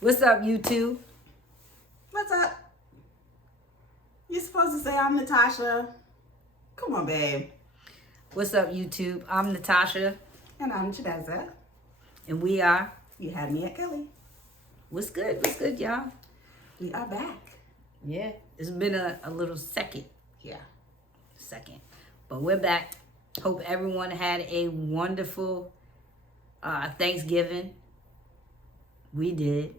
What's up, YouTube? What's up? You're supposed to say I'm Natasha. Come on, babe. What's up, YouTube? I'm Natasha, And I'm Chideza. and we are. You had me at Kelly. What's good? What's good, y'all? We are back. Yeah, it's been a little second, but we're back. Hope everyone had a wonderful Thanksgiving. We did.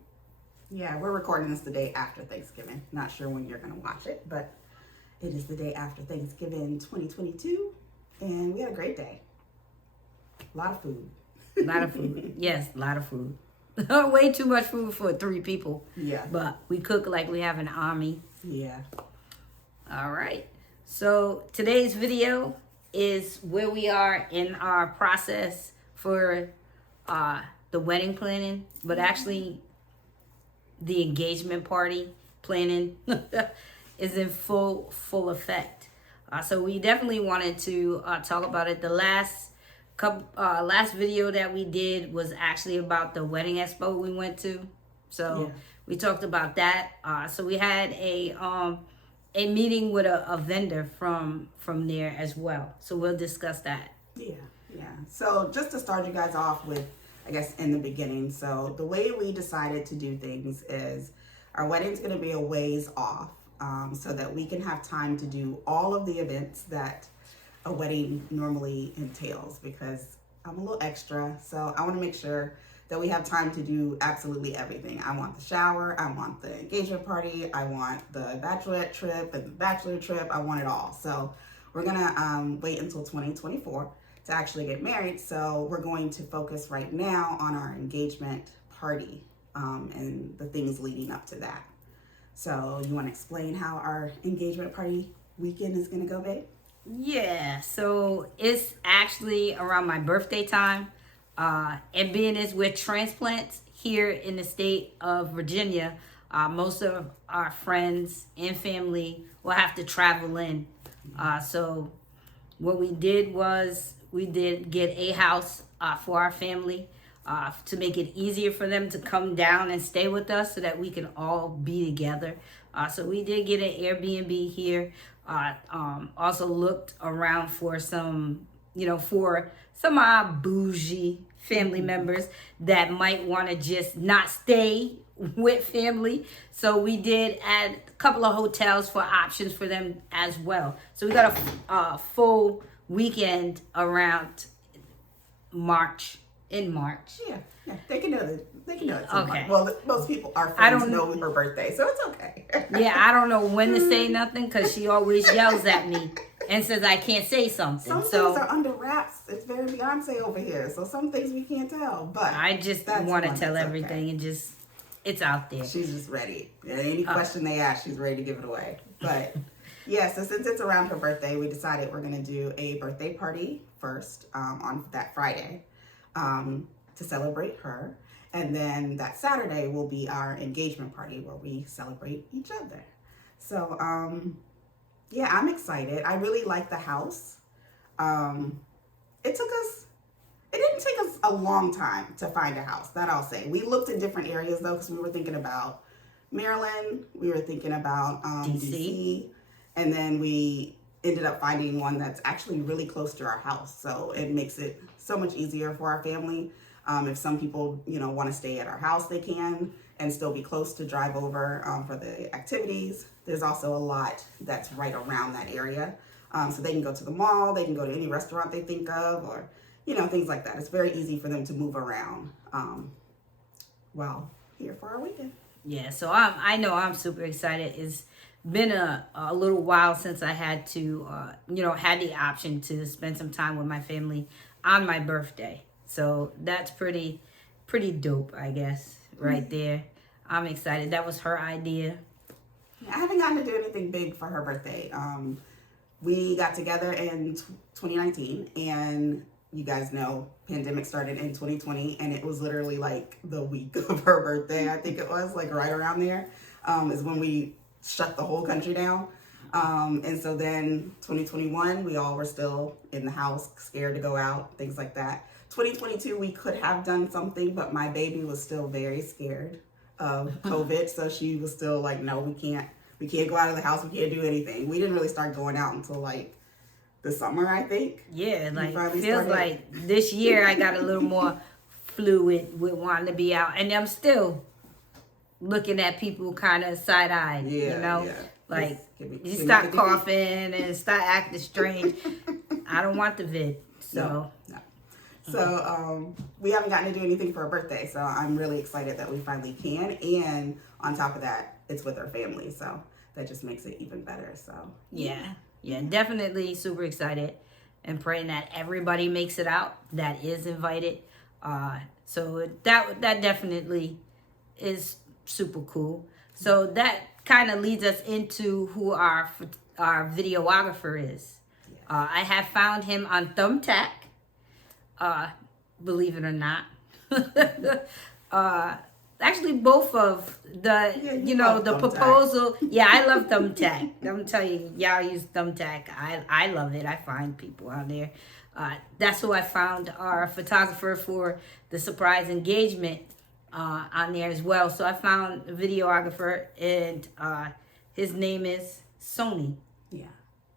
Yeah, we're recording this the day after Thanksgiving. Not sure when you're going to watch it, but it is the day after Thanksgiving 2022. And we had a great day. A lot of food. A lot of food. Yes, a lot of food. Way too much food for 3 people. Yeah. But we cook like we have an army. Yeah. All right. So today's video is where we are in our process for the wedding planning, but actually the engagement party planning is in full effect. So we definitely wanted to talk about it. The last video that we did was actually about the wedding expo we went to. So we talked about that. So we had a meeting with a vendor from there as well. So we'll discuss that. Yeah. So just to start you guys off with, I guess, in the beginning. So the way we decided to do things is our wedding's going to be a ways off, so that we can have time to do all of the events that a wedding normally entails, because I'm a little extra. So I want to make sure that we have time to do absolutely everything. I want the shower, I want the engagement party, I want the bachelorette trip and the bachelor trip, I want it all. So we're gonna wait until 2024 to actually get married. So we're going to focus right now on our engagement party and the things leading up to that. So you want to explain how our engagement party weekend is gonna go, babe? Yeah, so it's actually around my birthday time. And being as we're transplants here in the state of Virginia, most of our friends and family will have to travel in. So what we did was we did get a house for our family to make it easier for them to come down and stay with us so that we can all be together. So we did get an Airbnb here. Also looked around for some, for some of our bougie family members that might want to just not stay with family. So we did add a couple of hotels for options for them as well. So we got a full weekend around March. In March. Yeah. They can know it. They can know it. Okay. Well, most people, our friends, know her birthday, so it's okay. Yeah, I don't know when to say nothing because she always yells at me and says I can't say something. Some things are under wraps. It's very Beyonce over here, so some things we can't tell. But I just want to tell everything and just, it's out there. She's just ready. Any question they ask, she's ready to give it away. But yeah, so since it's around her birthday, we decided we're going to do a birthday party first on that Friday to celebrate her. And then that Saturday will be our engagement party where we celebrate each other. So, yeah, I'm excited. I really like the house. It didn't take us a long time to find a house, that I'll say. We looked in different areas though, because we were thinking about Maryland, we were thinking about DC, and then we ended up finding one that's actually really close to our house. So it makes it so much easier for our family. If some people, want to stay at our house, they can, and still be close to drive over for the activities. There's also a lot that's right around that area. So they can go to the mall, they can go to any restaurant they think of, or, things like that. It's very easy for them to move around while here for our weekend. Yeah, so I know I'm super excited. It's been a little while since I had to, had the option to spend some time with my family on my birthday. So that's pretty dope, I guess, right there. I'm excited. That was her idea. I haven't gotten to do anything big for her birthday. We got together in 2019, and you guys know, pandemic started in 2020, and it was literally like the week of her birthday. I think it was like right around there is when we shut the whole country down. And so then 2021, we all were still in the house, scared to go out, things like that. 2022, we could have done something, but my baby was still very scared of COVID, so she was still like, no, we can't go out of the house, we can't do anything. We didn't really start going out until like the summer, I think. Yeah, like feels started. like this year I got a little more fluid with wanting to be out, and I'm still looking at people kind of side-eyed, yeah, you know? Yeah. Like, you start coughing and start acting strange. I don't want the vid, so. No. So, we haven't gotten to do anything for her birthday, so I'm really excited that we finally can. And on top of that, it's with her family, so that just makes it even better, so. Yeah, definitely super excited and praying that everybody makes it out that is invited. So that definitely is super cool. So that kind of leads us into who our videographer is. I have found him on Thumbtack, believe it or not. Actually, both of the, the proposal. Yeah, I love Thumbtack. I'm telling you, y'all use Thumbtack. I love it. I find people on there. That's who I found our photographer for the surprise engagement on there as well. So I found a videographer, and his name is Sony.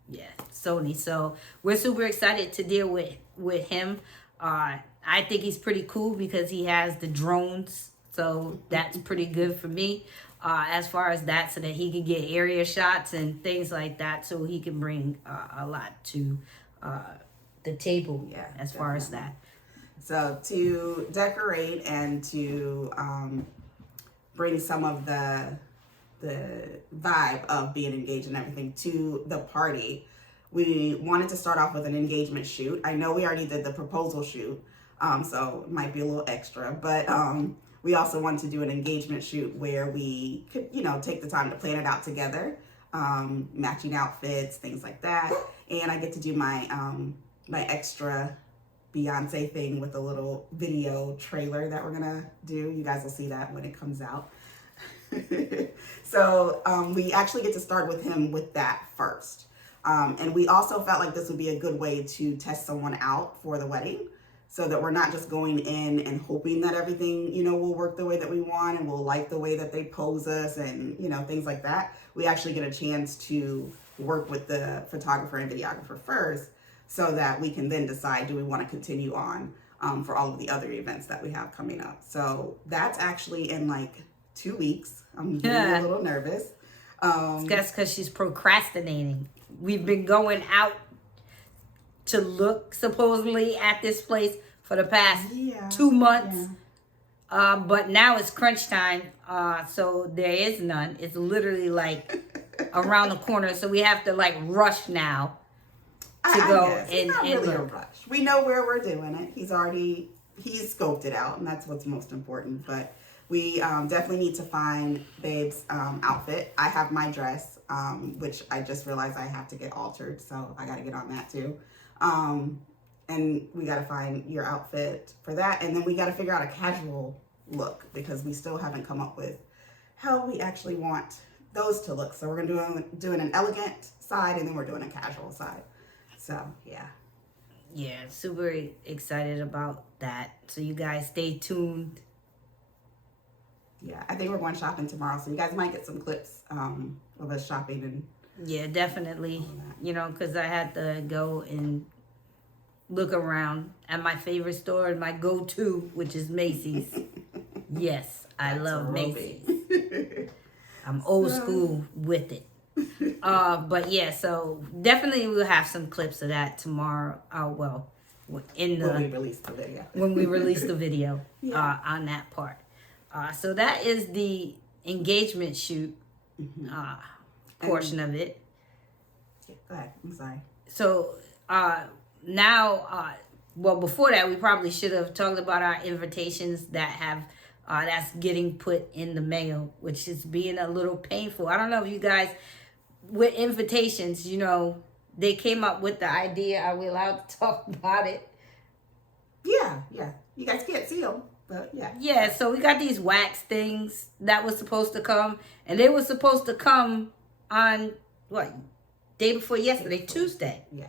Yeah, Sony. So we're super excited to deal with him. I think he's pretty cool because he has the drones. So that's pretty good for me as far as that, so that he can get area shots and things like that, so he can bring a lot to the table as far as that. So to decorate and to bring some of the vibe of being engaged and everything to the party, we wanted to start off with an engagement shoot. I know we already did the proposal shoot, so it might be a little extra, but we also wanted to do an engagement shoot where we could, take the time to plan it out together, matching outfits, things like that. And I get to do my my extra Beyonce thing with a little video trailer that we're gonna do. You guys will see that when it comes out. So we actually get to start with him with that first. And we also felt like this would be a good way to test someone out for the wedding, so that we're not just going in and hoping that everything, will work the way that we want and we'll like the way that they pose us and, things like that. We actually get a chance to work with the photographer and videographer first, so that we can then decide, do we want to continue on for all of the other events that we have coming up. So that's actually in like 2 weeks. I'm getting a little nervous. That's because she's procrastinating. We've been going out to look supposedly at this place for the past 2 months. But now it's crunch time. So there is none. It's literally like around the corner. So we have to like rush now to go. It's not really a rush. We know where we're doing it. He's scoped it out, and that's what's most important. But we definitely need to find Babe's outfit. I have my dress, which I just realized I have to get altered, so I got to get on that too. And we got to find your outfit for that, and then we got to figure out a casual look, because we still haven't come up with how we actually want those to look. So we're doing an elegant side, and then we're doing a casual side. So yeah, super excited about that. So you guys stay tuned. Yeah, I think we're going shopping tomorrow, so you guys might get some clips of us shopping. And yeah, definitely. Because I had to go and look around at my favorite store, my go-to, which is Macy's. Yes, I love Macy's. I'm old school with it. But yeah, so definitely we'll have some clips of that tomorrow. When we release the video. When we release the video on that part. So that is the engagement shoot portion of it. Go ahead. I'm sorry. So now, before that, we probably should have talked about our invitations that have that's getting put in the mail, which is being a little painful. I don't know if you guys, with invitations, they came up with the idea. Are we allowed to talk about it? Yeah. You guys can't see them. But yeah, so we got these wax things that was supposed to come, and they were supposed to come on day before yesterday, Tuesday. Yeah.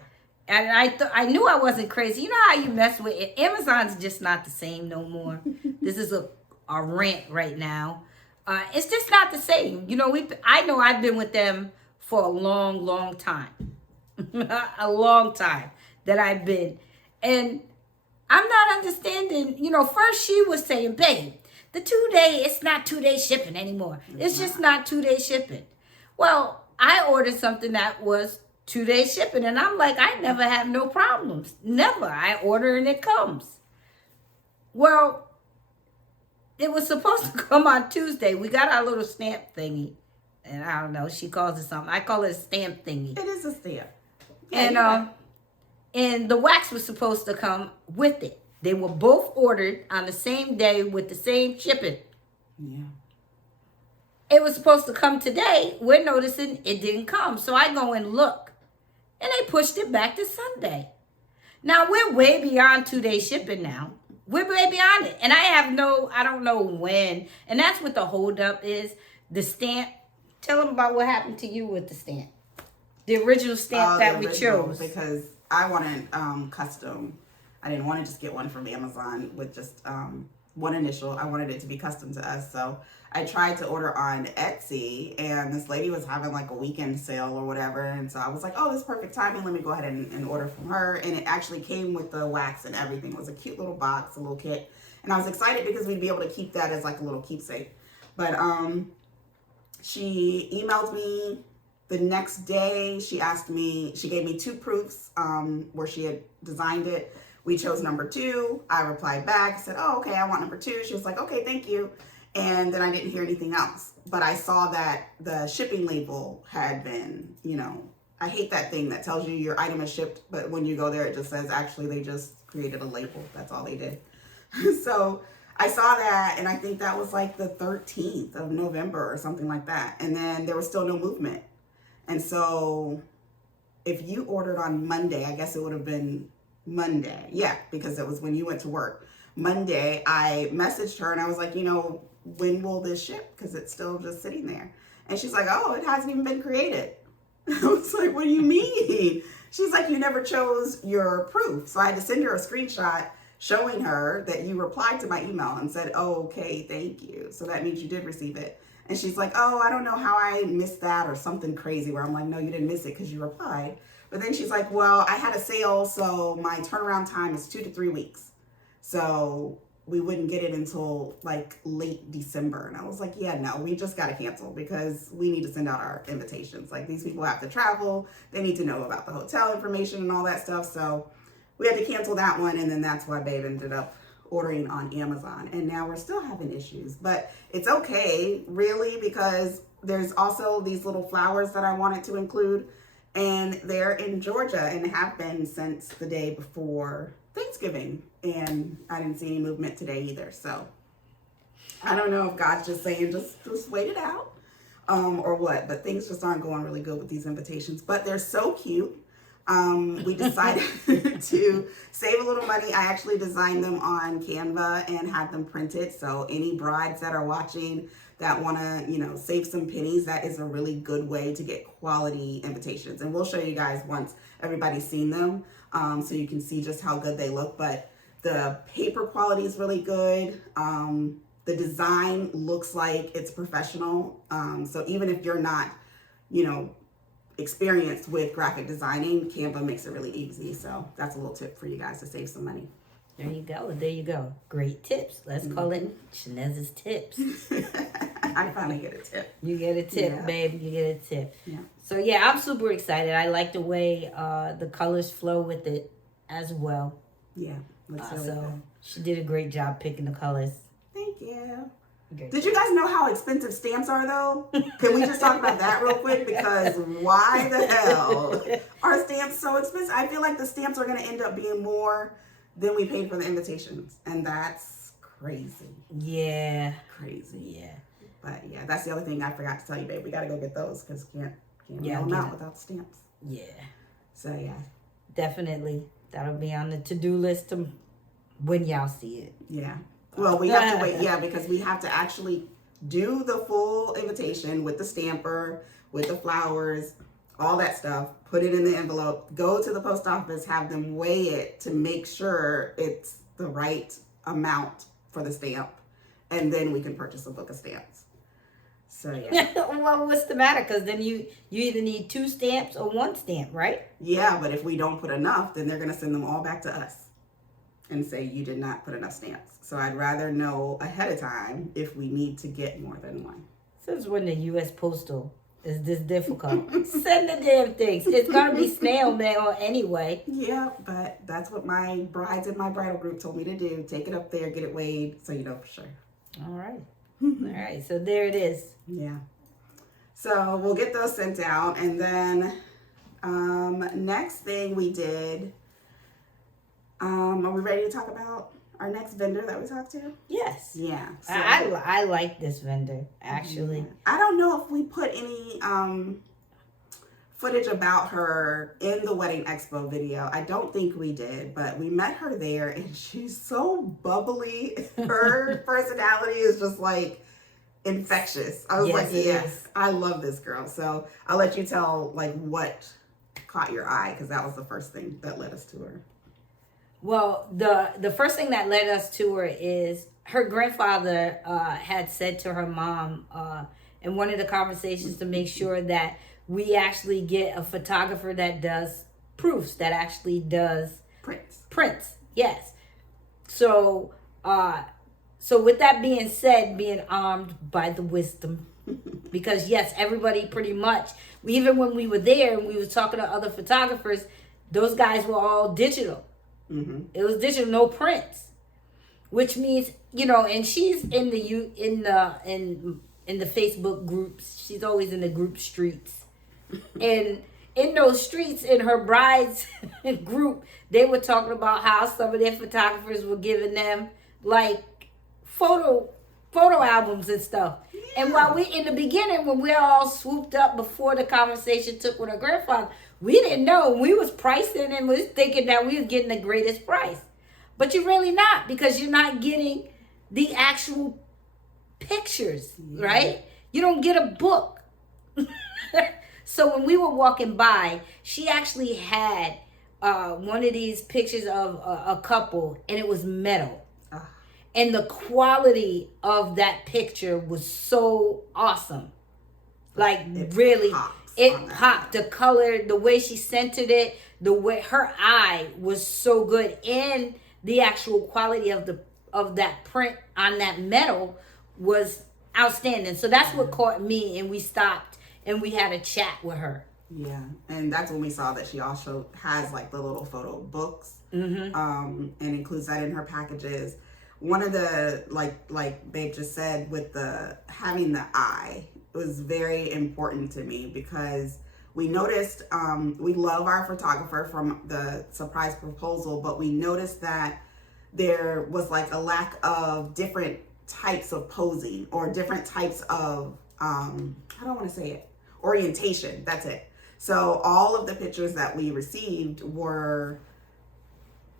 And I knew I wasn't crazy. You know how you mess with it. Amazon's just not the same no more. This is a rant right now. It's just not the same. You know, I know I've been with them for a long, long time. A long time that I've been. And I'm not understanding, you know, first she was saying, babe, the 2-day, it's not 2-day shipping anymore. It's just not 2-day shipping. Well, I ordered something that was 2-day shipping, and I'm like, I never have no problems. Never. I order and it comes. Well, it was supposed to come on Tuesday. We got our little stamp thingy. And I don't know, she calls it something. I call it a stamp thingy. It is a stamp. Yeah, and the wax was supposed to come with it. They were both ordered on the same day with the same shipping. Yeah. It was supposed to come today. We're noticing it didn't come. So I go and look. And they pushed it back to Sunday. Now, we're way beyond 2-day shipping now. We're way beyond it. And I don't know when. And that's what the holdup is. The stamp. Tell them about what happened to you with the stamp. The original stamp that we chose. Because I wanted custom. I didn't want to just get one from Amazon with just one initial. I wanted it to be custom to us. So I tried to order on Etsy, and this lady was having like a weekend sale or whatever. And so I was like, oh, this is perfect timing. Let me go ahead and order from her. And it actually came with the wax and everything. It was a cute little box, a little kit. And I was excited because we'd be able to keep that as like a little keepsake. But she emailed me the next day. She gave me 2 proofs where she had designed it. We chose number 2. I replied back, said, oh, okay, I want number 2. She was like, okay, thank you. And then I didn't hear anything else. But I saw that the shipping label had been, you know, I hate that thing that tells you your item is shipped, but when you go there, it just says, actually, they just created a label. That's all they did. So I saw that, and I think that was like the 13th of November or something like that. And then there was still no movement. And so if you ordered on Monday, I guess it would have been Monday. Yeah, because it was when you went to work. Monday, I messaged her and I was like, you know, when will this ship? Because it's still just sitting there. And she's like, oh, it hasn't even been created. I was like, what do you mean? She's like, you never chose your proof. So I had to send her a screenshot showing her that you replied to my email and said, oh, okay, thank you. So that means you did receive it. And she's like, oh, I don't know how I missed that or something crazy, where I'm like, no, you didn't miss it because you replied. But then she's like, well, I had a sale, so my turnaround time is 2 to 3 weeks. So we wouldn't get it until like late December. And I was like, yeah, no, we just got to cancel because we need to send out our invitations. Like, these people have to travel. They need to know about the hotel information and all that stuff. So we had to cancel that one. And then that's why Babe ended up ordering on Amazon. And now we're still having issues, but it's okay, really, because there's also these little flowers that I wanted to include. And they're in Georgia and have been since the day before Thanksgiving. And I didn't see any movement today either. So I don't know if God's just saying, just wait it out or what. But things just aren't going really good with these invitations. But they're so cute. We decided to save a little money. I actually designed them on Canva and had them printed. So any brides that are watching that want to, you know, save some pennies, that is a really good way to get quality invitations. And we'll show you guys once everybody's seen them, so you can see just how good they look. But the paper quality is really good. The design looks like it's professional. So even if you're not, you know, experienced with graphic designing, Canva makes it really easy. So that's a little tip for you guys to save some money. There you go. There you go. Great tips. Let's call it Shanez's tips. I finally get a tip. You get a tip, babe. You get a tip. Yeah. So, yeah, I'm super excited. I like the way the colors flow with it as well. Yeah. Looks really so good. she did a great job picking the colors. Thank you. Great Did you guys know how expensive stamps are, though? Can we just talk about that real quick? Because why the hell are stamps so expensive? I feel like the stamps are going to end up being more than we paid for the invitations. And that's crazy. Yeah. Crazy. Yeah. But, yeah, that's the other thing I forgot to tell you, babe. We got to go get those because can't Yeah, mail them out without stamps. Yeah. So, yeah. Definitely. That'll be on the to-do list when y'all see it. Yeah. Well, we have to wait, because we have to actually do the full invitation with the stamper, with the flowers, all that stuff, put it in the envelope, go to the post office, have them weigh it to make sure it's the right amount for the stamp, and then we can purchase a book of stamps. So yeah. Well, what's the matter? Because then you either need 2 stamps or 1 stamp, right? Yeah, but if we don't put enough, then they're going to send them all back to us and say you did not put enough stamps. So I'd rather know ahead of time if we need to get more than 1. Since when the U.S. Postal is this difficult, send the damn things. It's going to be snail mail anyway. Yeah, but that's what my brides in my bridal group told me to do. Take it up there, get it weighed, so you know for sure. All right. All right. So there it is. Yeah. So we'll get those sent out. And then next thing we did, are we ready to talk about our next vendor that we talked to? Yes. Yeah. So, I like this vendor, actually. Yeah. I don't know if we put any footage about her in the Wedding Expo video. I don't think we did, but we met her there and she's so bubbly. Her personality is just like infectious. I was like, yes, I love this girl. So I'll let you tell like what caught your eye, because that was the first thing that led us to her. Well, the first thing that led us to her is her grandfather had said to her mom in one of the conversations to make sure that we actually get a photographer that does proofs, that actually does prints. Yes. So with that being said, being armed by the wisdom, because yes, everybody pretty much, even when we were there and we were talking to other photographers, those guys were all digital. Mm-hmm. It was digital, no prints, which means, you know, and she's in the Facebook groups. She's always in the group streets. And in those streets, in her brides group, they were talking about how some of their photographers were giving them like photo albums and stuff. Yeah. And while in the beginning, when we were all swooped up before the conversation took with her grandfather, we didn't know. We was pricing and was thinking that we were getting the greatest price. But you're really not, because you're not getting the actual pictures, right? You don't get a book. So when we were walking by, she actually had one of these pictures of a couple, and it was metal. And the quality of that picture was so awesome. Like, really, it popped. The color, the way she centered it, the way her eye was so good, and the actual quality of that print on that metal was outstanding. So that's what caught me, and we stopped and we had a chat with her. Yeah, and that's when we saw that she also has like the little photo books, and includes that in her packages. One of the, like Babe just said, with the having the eye, was very important to me, because we noticed, we love our photographer from the surprise proposal, but we noticed that there was like a lack of different types of posing, or different types of, I don't want to say it, orientation, that's it. So all of the pictures that we received were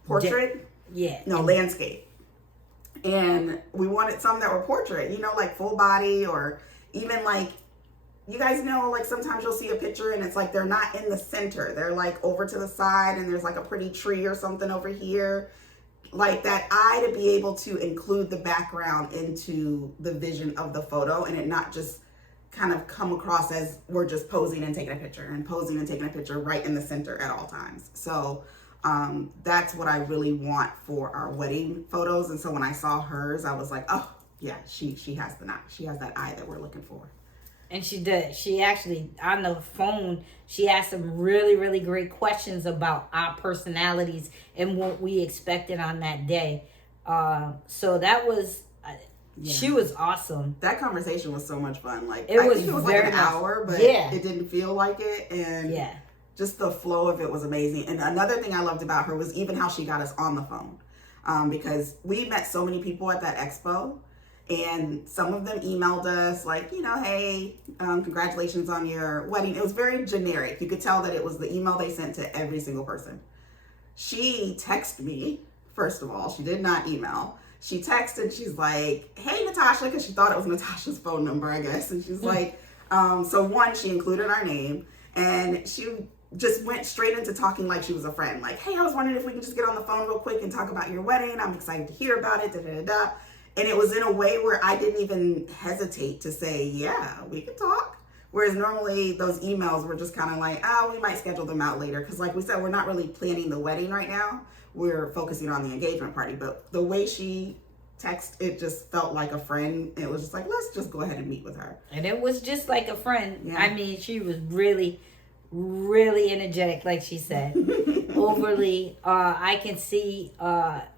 portrait, landscape. And we wanted some that were portrait, you know, like full body, or even like, you guys know, like sometimes you'll see a picture and it's like they're not in the center. They're like over to the side and there's like a pretty tree or something over here. Like that eye to be able to include the background into the vision of the photo, and it not just kind of come across as we're just posing and taking a picture and posing and taking a picture right in the center at all times. So that's what I really want for our wedding photos. And so when I saw hers, I was like, oh yeah, she has that eye that we're looking for. And she did. She actually, on the phone, she asked some really, really great questions about our personalities and what we expected on that day. So that was, she was awesome. That conversation was so much fun. Like, I think it was like an hour, but it didn't feel like it. And just the flow of it was amazing. And another thing I loved about her was even how she got us on the phone. Because we met so many people at that expo, and some of them emailed us like, you know, hey, congratulations on your wedding. It was very generic. You could tell that it was the email they sent to every single person. She texted me, first of all. She did not email. She texted, she's like, hey, Natasha, because she thought it was Natasha's phone number, I guess. And she's like, so one, she included our name, and she just went straight into talking like she was a friend. Like, hey, I was wondering if we could just get on the phone real quick and talk about your wedding. I'm excited to hear about it, da-da-da-da. And it was in a way where I didn't even hesitate to say, yeah, we could talk. Whereas normally those emails were just kind of like, oh, we might schedule them out later. Because like we said, we're not really planning the wedding right now. We're focusing on the engagement party. But the way she texted, it just felt like a friend. It was just like, let's just go ahead and meet with her. And it was just like a friend. Yeah. I mean, she was really, really energetic, like she said. Overly. I can see her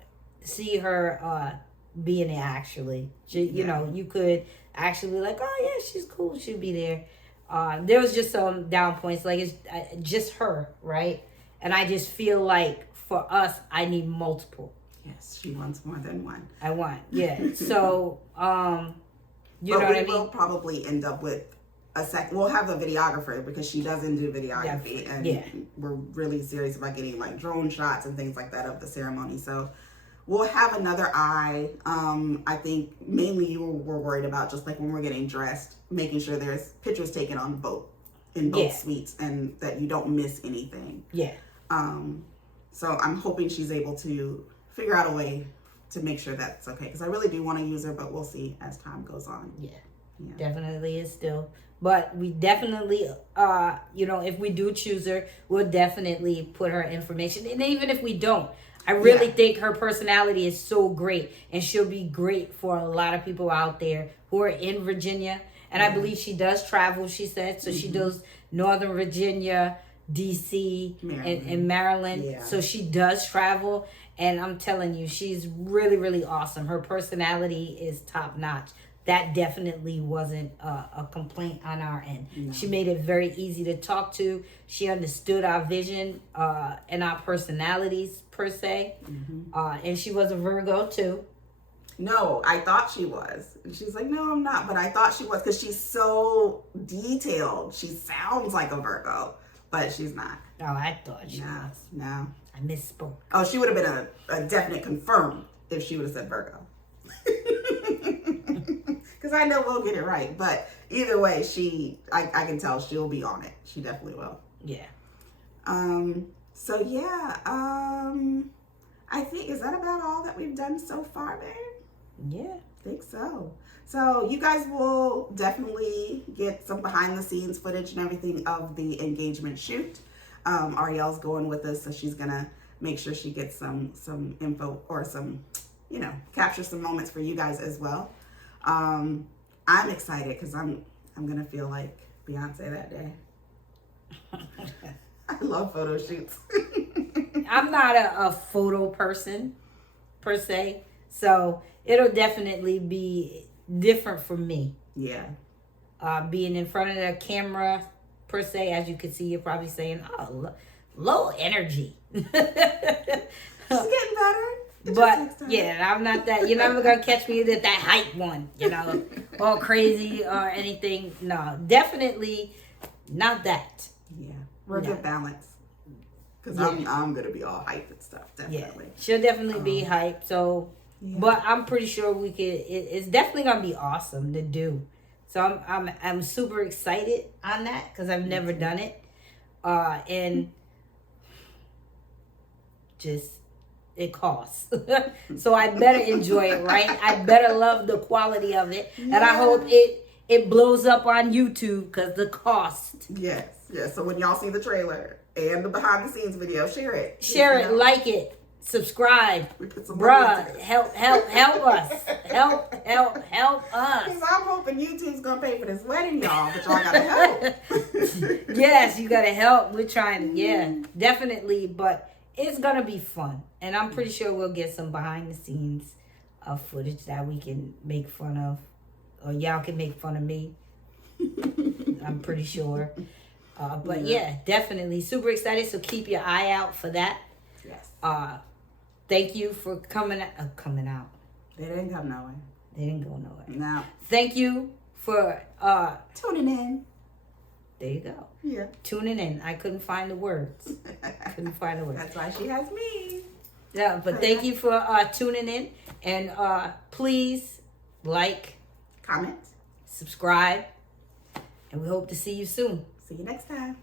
being there actually. You know, you could actually be like, oh yeah, she's cool. She'll be there. There was just some down points, like it's just her, right? And I just feel like for us, I need multiple. Yes, she wants more than one. I want, yeah. So, you know what I mean? We'll probably end up with we'll have a videographer because she doesn't do videography, and we're really serious about getting like drone shots and things like that of the ceremony. So we'll have another eye. I think mainly we're worried about just like when we're getting dressed, making sure there's pictures taken on both in both suites and that you don't miss anything. Yeah. So I'm hoping she's able to figure out a way to make sure that's okay, because I really do want to use her, but we'll see as time goes on. Yeah. Definitely is still. But we definitely, if we do choose her, we'll definitely put her information. And even if we don't, I really think her personality is so great. And she'll be great for a lot of people out there who are in Virginia. And I believe she does travel, she said. So she does Northern Virginia, D.C., and Maryland. Yeah. So she does travel. And I'm telling you, she's really, really awesome. Her personality is top notch. That definitely wasn't a complaint on our end. No. She made it very easy to talk to. She understood our vision and our personalities, per se. And she was a Virgo, too. No, I thought she was. And she's like, no, I'm not. But I thought she was because she's so detailed. She sounds like a Virgo, but she's not. Oh, I thought she was. No. I misspoke. Oh, she would have been a definite confirm if she would have said Virgo. Because I know we'll get it right. But either way, I can tell she'll be on it. She definitely will. Yeah. So, yeah. I think, is that about all that we've done so far, babe? Yeah. I think so. So you guys will definitely get some behind the scenes footage and everything of the engagement shoot. Ariel's going with us, so she's gonna make sure she gets some info or some, capture some moments for you guys as well. I'm excited because I'm gonna feel like Beyonce that day. I love photo shoots. I'm not a photo person per se, so it'll definitely be different for me. Yeah. Being in front of the camera per se, as you can see, you're probably saying, "Oh, low energy." She's getting better. But yeah, I'm not that. You're never gonna catch me at that hype one, all crazy or anything. No, definitely not that. Yeah, we're a good balance. Because I'm gonna be all hype and stuff. Definitely. Yeah, she'll definitely be hype. So, but I'm pretty sure we could. It's definitely gonna be awesome to do. So I'm super excited on that because I've never done it, and just. It costs. So I better enjoy it, right? I better love the quality of it. Yeah. And I hope it blows up on YouTube because the cost. Yes. So when y'all see the trailer and the behind the scenes video, share it. Share it, like it, subscribe. We put some bruh, help us. Help us. Because I'm hoping YouTube's going to pay for this wedding, y'all, but y'all got to help. Yes, you got to help. We're trying to, definitely, but it's going to be fun. And I'm pretty sure we'll get some behind the scenes of footage that we can make fun of. Or y'all can make fun of me. I'm pretty sure. But definitely. Super excited. So keep your eye out for that. Yes. Thank you for coming out. They didn't come nowhere. They didn't go nowhere. No. Thank you for tuning in. There you go. Yeah. Tuning in. I couldn't find the words. That's why she has me. Yeah, but thank you for tuning in. And please like, comment, subscribe. And we hope to see you soon. See you next time.